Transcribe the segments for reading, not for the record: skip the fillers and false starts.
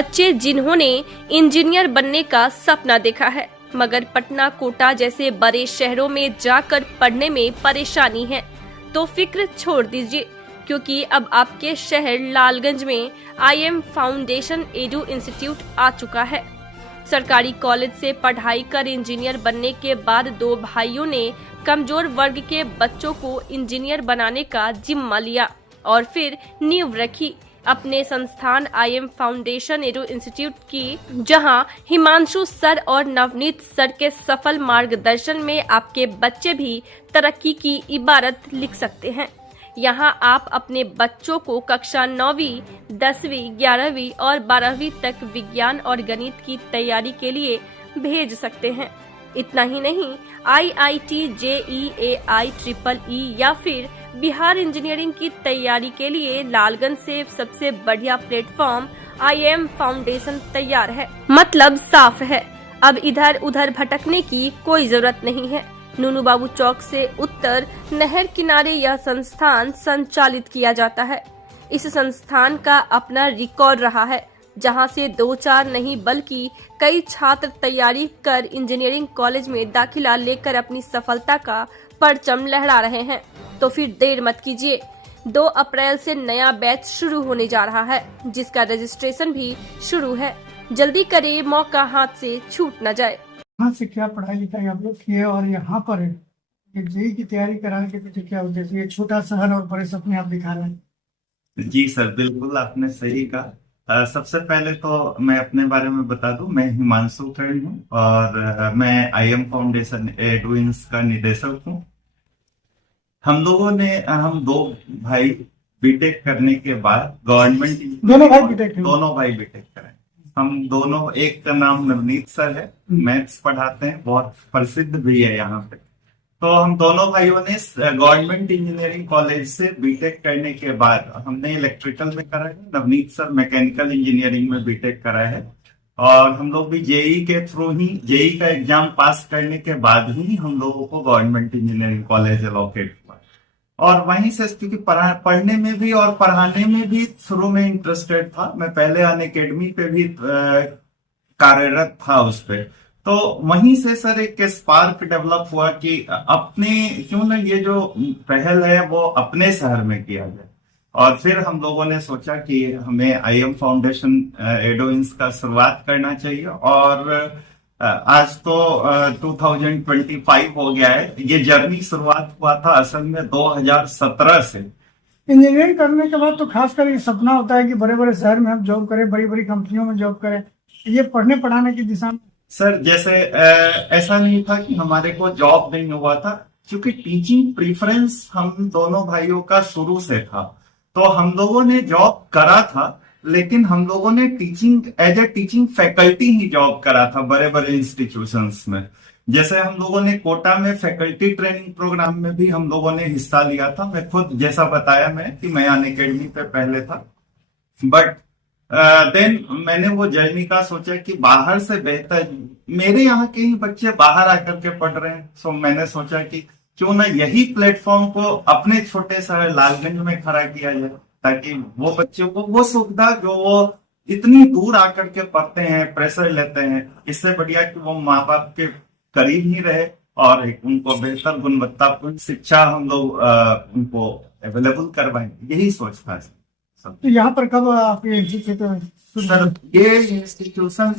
बच्चे जिन्होंने इंजीनियर बनने का सपना देखा है मगर पटना, कोटा जैसे बड़े शहरों में जाकर पढ़ने में परेशानी है, तो फिक्र छोड़ दीजिए, क्योंकि अब आपके शहर लालगंज में IM फाउंडेशन एडू इंस्टीट्यूट आ चुका है। सरकारी कॉलेज से पढ़ाई कर इंजीनियर बनने के बाद दो भाइयों ने कमजोर वर्ग के बच्चों को इंजीनियर बनाने का जिम्मा लिया और फिर नींव रखी अपने संस्थान IM फाउंडेशन एडू इंस्टीट्यूट की, जहां हिमांशु सर और नवनीत सर के सफल मार्गदर्शन में आपके बच्चे भी तरक्की की इबारत लिख सकते हैं। यहां आप अपने बच्चों को कक्षा 9वीं, 10वीं, 11वीं और 12वीं तक विज्ञान और गणित की तैयारी के लिए भेज सकते हैं। इतना ही नहीं, IIT, JEE, IEEE या फिर बिहार इंजीनियरिंग की तैयारी के लिए लालगंज से सबसे बढ़िया प्लेटफॉर्म IM फाउंडेशन तैयार है। मतलब साफ है, अब इधर उधर भटकने की कोई जरूरत नहीं है। नूनू बाबू चौक से उत्तर नहर किनारे यह संस्थान संचालित किया जाता है। इस संस्थान का अपना रिकॉर्ड रहा है, जहां से 2-4 नहीं बल्कि कई छात्र तैयारी कर इंजीनियरिंग कॉलेज में दाखिला लेकर अपनी सफलता का परचम लहरा रहे हैं। तो फिर देर मत कीजिए, 2 अप्रैल से नया बैच शुरू होने जा रहा है, जिसका रजिस्ट्रेशन भी शुरू है। जल्दी करें, मौका हाथ से छूट न जाए। यहाँ से क्या पढ़ाई लिखाई आप लोग किए और यहाँ पर जेई की तैयारी कराने के पीछे क्या उद्देश्य? ये छोटा शहर और बड़े सपने आप दिखा रहे हैं। जी सर, बिल्कुल आपने सही कहा। सबसे पहले तो मैं अपने बारे में बता दूं, मैं हिमांशु कर्ण हूँ और मैं IM फाउंडेशन एडुइंस का निदेशक हूँ। हम 2 भाई बीटेक करने के बाद गवर्नमेंट दोनों भाई बीटेक करें। हम दोनों, एक का नाम नवनीत सर है, मैथ्स पढ़ाते हैं, बहुत प्रसिद्ध भी है यहाँ पे। तो हम दोनों भाइयों ने गवर्नमेंट इंजीनियरिंग कॉलेज से बीटेक करने के बाद हमने इलेक्ट्रिकल में करा है, नवनीत सर मैकेनिकल इंजीनियरिंग में बीटेक करा है और हम लोग भी जेई के थ्रू ही, जेई का एग्जाम पास करने के बाद ही हम लोगों को गवर्नमेंट इंजीनियरिंग कॉलेज अलॉकेट हुआ और वहीं से, क्योंकि पढ़ने में भी और पढ़ाने में भी शुरू में इंटरेस्टेड था। मैं पहले अनअकैडमी पे भी कार्यरत था उस पे, तो वहीं से सर एक स्पार्क डेवलप हुआ कि अपने क्यों ना ये जो पहल है वो अपने शहर में किया जाए। और फिर हम लोगों ने सोचा कि हमें IM फाउंडेशन एडुइंस का शुरुआत करना चाहिए और आज तो 2025 हो गया है। ये जर्नी शुरुआत हुआ था असल में 2017 से। इंजीनियरिंग करने के बाद तो खासकर ये सपना होता है कि बड़े बड़े शहर में हम जॉब करें, बड़ी बड़ी कंपनियों में जॉब करें। ये पढ़ने पढ़ाने की दिशा में सर जैसे ऐसा नहीं था कि हमारे को जॉब नहीं हुआ था, क्योंकि टीचिंग प्रीफरेंस हम दोनों भाइयों का शुरू से था। तो हम लोगों ने जॉब करा था, लेकिन हम लोगों ने teaching as a teaching faculty ही जॉब करा था बड़े बड़े इंस्टीट्यूशंस में। जैसे हम लोगों ने कोटा में फैकल्टी ट्रेनिंग प्रोग्राम में भी हम लोगों ने हिस्सा लिया था। मैं खुद, जैसा बताया मैं, कि मैं अनअकैडमी पे पहले था, बट देन मैंने वो जर्नी का सोचा कि बाहर से बेहतर, मेरे यहाँ के ही बच्चे बाहर आकर के पढ़ रहे हैं, सो मैंने सोचा कि क्यों ना यही प्लेटफॉर्म को अपने छोटे शहर लालगंज में खड़ा किया जाए, ताकि वो बच्चों को वो सुविधा जो वो इतनी दूर आकर के पढ़ते हैं, प्रेशर लेते हैं, इससे बढ़िया कि वो माँ बाप के करीब ही रहे और उनको बेहतर गुणवत्तापूर्ण शिक्षा हम लोग उनको अवेलेबल करवाएंगे। यही सोच था सर। तो यहाँ पर कब आपके इंस्टीट्यूट? सर ये इंस्टीट्यूशन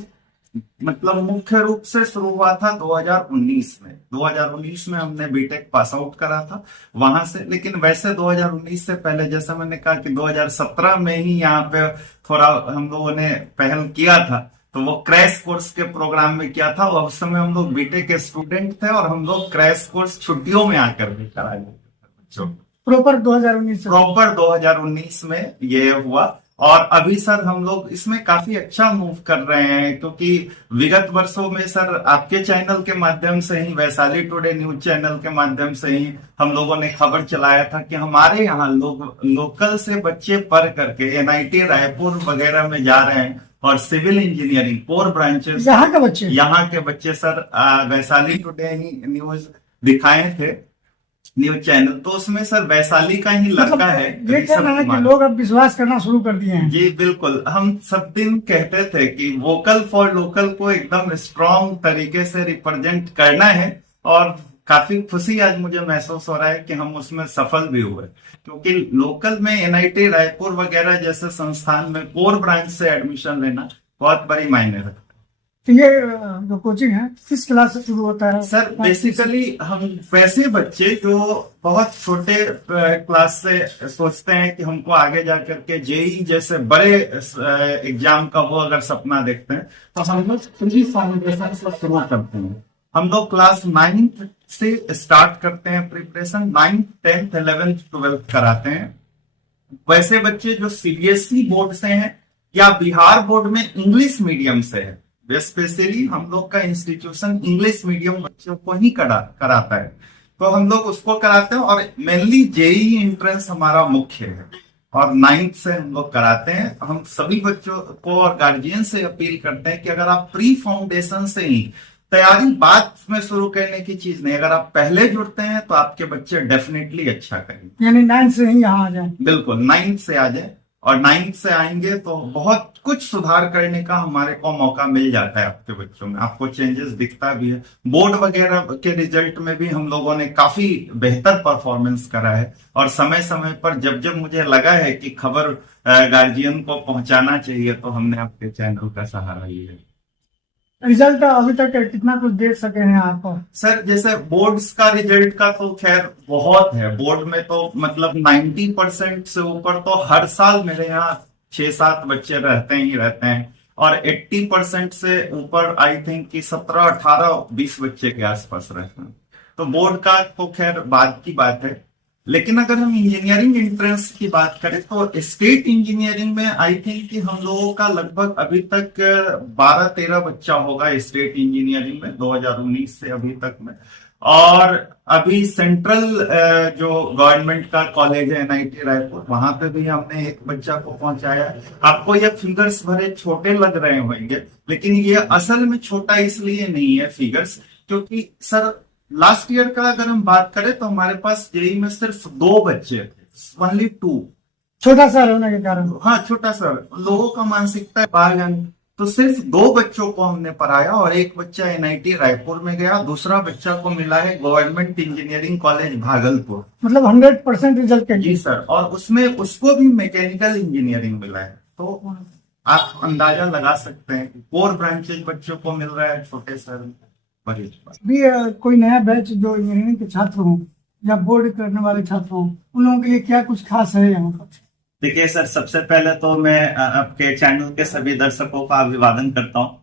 मतलब मुख्य रूप से शुरू हुआ था 2019 में। 2019 में हमने बीटेक पास आउट करा था वहां से, लेकिन वैसे 2019 से पहले, जैसा मैंने कहा कि 2017 में ही यहाँ पे थोड़ा हम लोगों ने पहल किया था, तो वो क्रैश कोर्स के प्रोग्राम में किया था। उस समय हम लोग बीटेक के स्टूडेंट थे और हम लोग क्रैश कोर्स छुट्टियों में आकर भी कराए बच्चों। प्रॉपर 2019 में ये हुआ और अभी सर हम लोग इसमें काफी अच्छा मूव कर रहे हैं, क्योंकि विगत वर्षों में सर आपके चैनल के माध्यम से ही, वैशाली टुडे न्यूज चैनल के माध्यम से ही हम लोगों ने खबर चलाया था कि हमारे यहाँ लोकल से बच्चे पढ़ करके NIT रायपुर वगैरह में जा रहे हैं और सिविल इंजीनियरिंग कोर ब्रांचेस यहाँ के बच्चे sir Vaishali today he news दिखाए थे न्यूज चैनल, तो उसमें सर वैशाली का ही लड़का है ये कह ऋषभ रहे हैं कि कुमार। लोग अब विश्वास करना शुरू कर दिए हैं। जी बिल्कुल, हम सब दिन कहते थे कि वोकल फॉर लोकल को एकदम स्ट्रांग तरीके से रिप्रेजेंट करना है, और काफी खुशी आज मुझे महसूस हो रहा है कि हम उसमें सफल भी हुए, क्योंकि लोकल में एनआईटी रायपुर वगैरह जैसे संस्थान में कोर ब्रांच से एडमिशन लेना बहुत बड़ी मायने रखता है। तो ये जो कोचिंग है किस क्लास से शुरू होता है? सर बेसिकली हम वैसे बच्चे जो बहुत छोटे क्लास से सोचते हैं कि हमको आगे जा करके जेई जैसे बड़े एग्जाम का वो अगर सपना देखते हैं, तो हम लोग प्री फाउंडेशन से शुरू करते हैं। हम लोग क्लास 9th से स्टार्ट करते हैं preparation, 9th 10th 11th 12th कराते हैं। वैसे बच्चे जो सीबीएसई बोर्ड से हैं या बिहार बोर्ड में इंग्लिश मीडियम से है, स्पेशली हम लोग का इंस्टीट्यूशन इंग्लिश मीडियम बच्चों को ही कराता है, तो हम लोग उसको कराते हैं। और मेनली जेई एंट्रेंस हमारा मुख्य है, और 9th से हम लोग कराते हैं। हम सभी बच्चों को और गार्जियन से अपील करते हैं कि अगर आप प्री फाउंडेशन से ही तैयारी बाद में शुरू करने की चीज नहीं, अगर आप पहले जुड़ते हैं तो आपके बच्चे डेफिनेटली अच्छा करेंगे। यानी 9 से ही यहाँ आ जाए। बिल्कुल 9th से आ जाए, और 9th से आएंगे तो बहुत कुछ सुधार करने का हमारे को मौका मिल जाता है आपके बच्चों में, आपको चेंजेस दिखता भी है। बोर्ड वगैरह के रिजल्ट में भी हम लोगों ने काफी बेहतर परफॉर्मेंस करा है, और समय समय पर जब जब मुझे लगा है कि खबर गार्जियन को पहुंचाना चाहिए, तो हमने आपके चैनल का सहारा लिया है। रिजल्ट अभी तक कितना कुछ देख सके हैं आपको? सर जैसे बोर्ड्स का रिजल्ट का तो खैर बहुत है, बोर्ड में तो मतलब 90% से ऊपर तो हर साल मेरे यहाँ 6-7 बच्चे रहते हैं, और 80% से ऊपर आई थिंक कि 17, 18, 20 बच्चे के आसपास रहते हैं। तो बोर्ड का तो खैर बाद की बात है। लेकिन अगर हम इंजीनियरिंग एंट्रेंस की बात करें तो स्टेट इंजीनियरिंग में आई थिंक कि हम लोगों का लगभग अभी तक 12-13 बच्चा होगा स्टेट इंजीनियरिंग में 2019 से अभी तक में। और अभी सेंट्रल जो गवर्नमेंट का कॉलेज है एनआईटी रायपुर, वहां पे भी हमने एक बच्चा को पहुंचाया। आपको ये फिगर्स भरे छोटे लग रहे होंगे, लेकिन ये असल में छोटा इसलिए नहीं है फिगर्स, क्योंकि सर लास्ट ईयर का अगर हम बात करें तो हमारे पास जेई में सिर्फ 2 बच्चे थे, ओनली 2। छोटा शहर होने के कारण। हाँ छोटा सर, लोगों का मानसिकता पागल, तो सिर्फ 2 बच्चों को हमने पढ़ाया, और एक बच्चा एनआईटी रायपुर में गया, दूसरा बच्चा को मिला है गवर्नमेंट इंजीनियरिंग कॉलेज भागलपुर। मतलब 100% रिजल्ट के। जी सर, और उसमें उसको भी मैकेनिकल इंजीनियरिंग मिला है। तो आप अंदाजा लगा सकते हैं कोर ब्रांचेज बच्चों को मिल रहा है छोटे शहर में। भी कोई नया बैच जो इंजीनियरिंग के छात्र हों या बोर्ड करने वाले छात्र हों, उन लोगों के लिए क्या कुछ खास है यहाँ पर? देखिए सर, सबसे पहले तो मैं आपके चैनल के सभी दर्शकों का अभिवादन करता हूँ,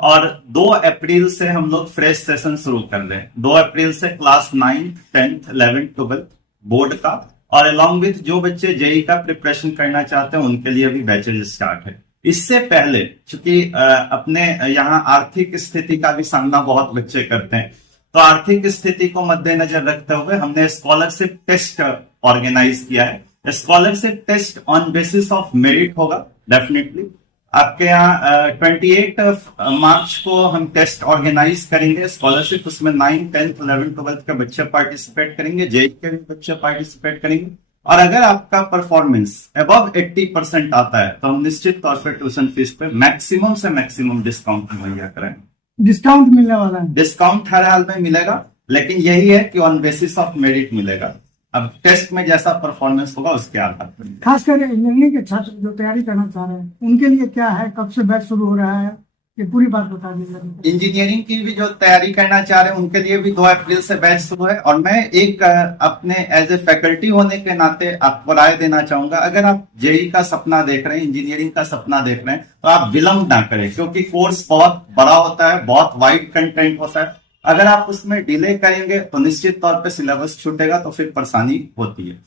और 2 अप्रैल से हम लोग फ्रेश सेशन शुरू कर रहे हैं। 2 अप्रैल से class 9th 10th 11th 12th board का, और अलॉन्ग विथ जो बच्चे जेई का प्रिपरेशन करना चाहते हैं उनके लिए भी बैचेज स्टार्ट है। इससे पहले चूंकि अपने यहाँ आर्थिक स्थिति का भी सामना बहुत बच्चे करते हैं, तो आर्थिक स्थिति को मद्देनजर रखते हुए हमने स्कॉलरशिप टेस्ट ऑर्गेनाइज किया है। Scholarship test on basis of merit होगा डेफिनेटली। आपके यहाँ 28 मार्च को हम टेस्ट ऑर्गेनाइज करेंगे स्कॉलरशिप, उसमें 9th 10th 11th 12th के बच्चे पार्टिसिपेट करेंगे, जेई के भी बच्चे पार्टिसिपेट करेंगे। और अगर आपका परफॉर्मेंस अबव 80% आता है तो हम निश्चित तौर पर ट्यूशन फीस पे मैक्सिमम से मैक्सिमम डिस्काउंट मुहैया कराएंगे। डिस्काउंट मिलने वाला है? डिस्काउंट हर हाल में मिलेगा, लेकिन यही है कि ऑन बेसिस ऑफ मेरिट मिलेगा। अब टेस्ट में जैसा परफॉर्मेंस होगा उसके आधार पर। खासकर इंजीनियरिंग के छात्र जो तैयारी करना चाह रहे हैं उनके लिए क्या है, कब से बैच शुरू हो रहा है, ये पूरी बात बता दीजिए। इंजीनियरिंग की भी जो तैयारी करना चाह रहे हैं उनके लिए भी 2 अप्रैल से बैच शुरू है। और मैं एक अपने एज ए फैकल्टी होने के नाते आपको राय देना चाहूंगा, अगर आप जेई का सपना देख रहे हैं, इंजीनियरिंग का सपना देख रहे हैं, तो आप विलंब ना करें, क्योंकि कोर्स बहुत बड़ा होता है, बहुत वाइड कंटेंट होता है। अगर आप उसमें डिले करेंगे तो निश्चित तौर पर सिलेबस छूटेगा, तो फिर परेशानी होती है।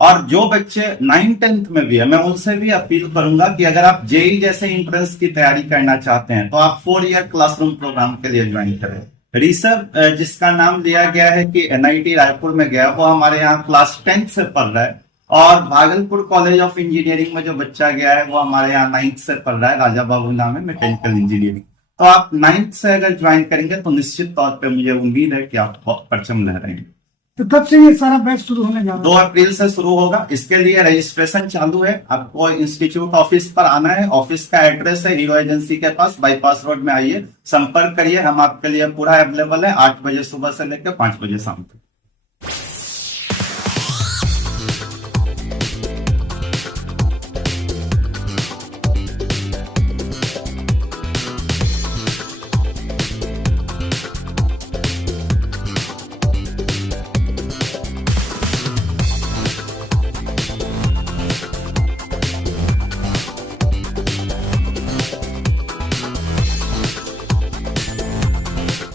और जो बच्चे 9th 10th में भी है, मैं उनसे भी अपील करूंगा कि अगर आप जेई जैसे एंट्रेंस की तैयारी करना चाहते हैं तो आप 4 ईयर क्लासरूम प्रोग्राम के लिए ज्वाइन करें। ऋषभ जिसका नाम लिया गया है कि एनआईटी रायपुर में गया, वो हमारे यहाँ क्लास 10th से पढ़ रहा है। और भागलपुर कॉलेज ऑफ इंजीनियरिंग में जो बच्चा गया है वो हमारे यहाँ 9th से पढ़ रहा है, राजा बाबू नाम है, मैकेनिकल इंजीनियरिंग। तो आप 9th से अगर ज्वाइन करेंगे तो निश्चित तौर पर मुझे उम्मीद है कि आप परचम लहराएंगे। तो कब से ये सारा बैच शुरू होने जा रहा 2 अप्रैल से शुरू होगा। इसके लिए रजिस्ट्रेशन चालू है। आपको इंस्टीट्यूट ऑफिस पर आना है। ऑफिस का एड्रेस है हीरो एजेंसी के पास, बाईपास रोड में आइए, संपर्क करिए। हम आपके लिए पूरा अवेलेबल है 8 बजे सुबह से लेकर 5 बजे शाम तक।